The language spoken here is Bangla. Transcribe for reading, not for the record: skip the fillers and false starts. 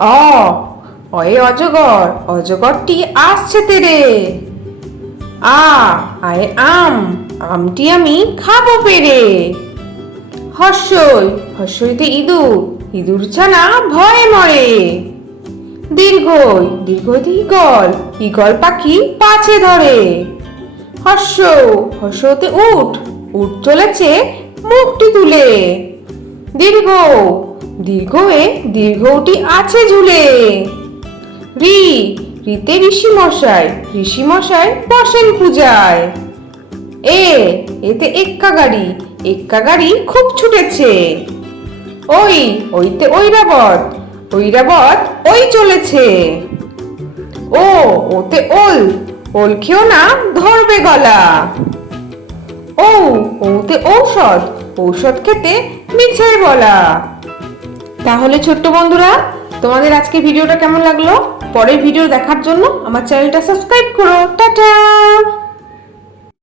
অ অয়ে অজগর, অজগরটি আসছে তেরে। আয়ে আম, আমটি আমি খাবো পেরে। হর্ষই, হর্ষইতে ইঁদুর, ইঁদুর ছানা ভয়ে মরে। দীর্ঘই, দীর্ঘইতে ঈগল, ঈগল পাখি পাছে ধরে। হর্ষ, হর্ষতে উট, উট চলেছে মুখটি তুলে। দীর্ঘ, দীর্ঘয়ে দীর্ঘটি আছে ঝুলে। ঋ, ঋতে ঋষি মশাই, ঋষি মশাই বসেন পূজায়। এতে এক্কা গাড়ি, এক্কা গাড়ি খুব ছুটেছে। ওইতে ঐরাবত, ঐরাবত ওই চলেছে। ওতে ওল, ওল খেও না ধরবে গলা। ওতে ঔষধ, ঔষধ খেতে মিছে বলা। তাহলে ছোট্ট বন্ধুরা, তোমাদের আজকে ভিডিওটা কেমন লাগলো? পরের ভিডিও দেখার জন্য আমার চ্যানেলটা সাবস্ক্রাইব করো। টাটা।